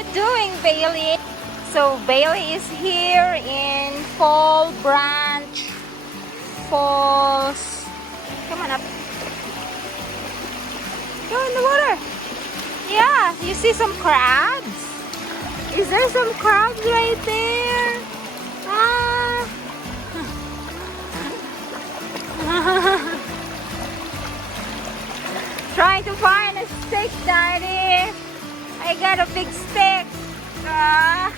you doing, Bailey? So Bailey is here in Fall Branch Falls. Come on up. Go in the water. Yeah, you see some crabs? Is there some crabs right there? Ah. Trying to find a stick, Daddy. I got a big stick. Ah.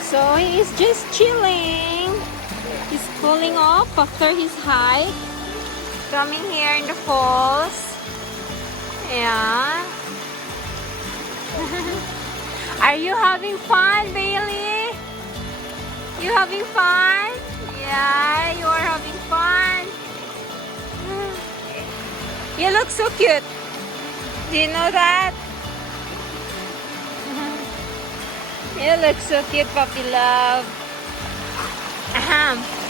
So he's just chilling. He's cooling off after his hike. Coming here in the falls. Yeah. Are you having fun, Bailey? You having fun? Yeah, you are having fun. You look so cute. Do you know that? You look so cute, puppy love. Ahem.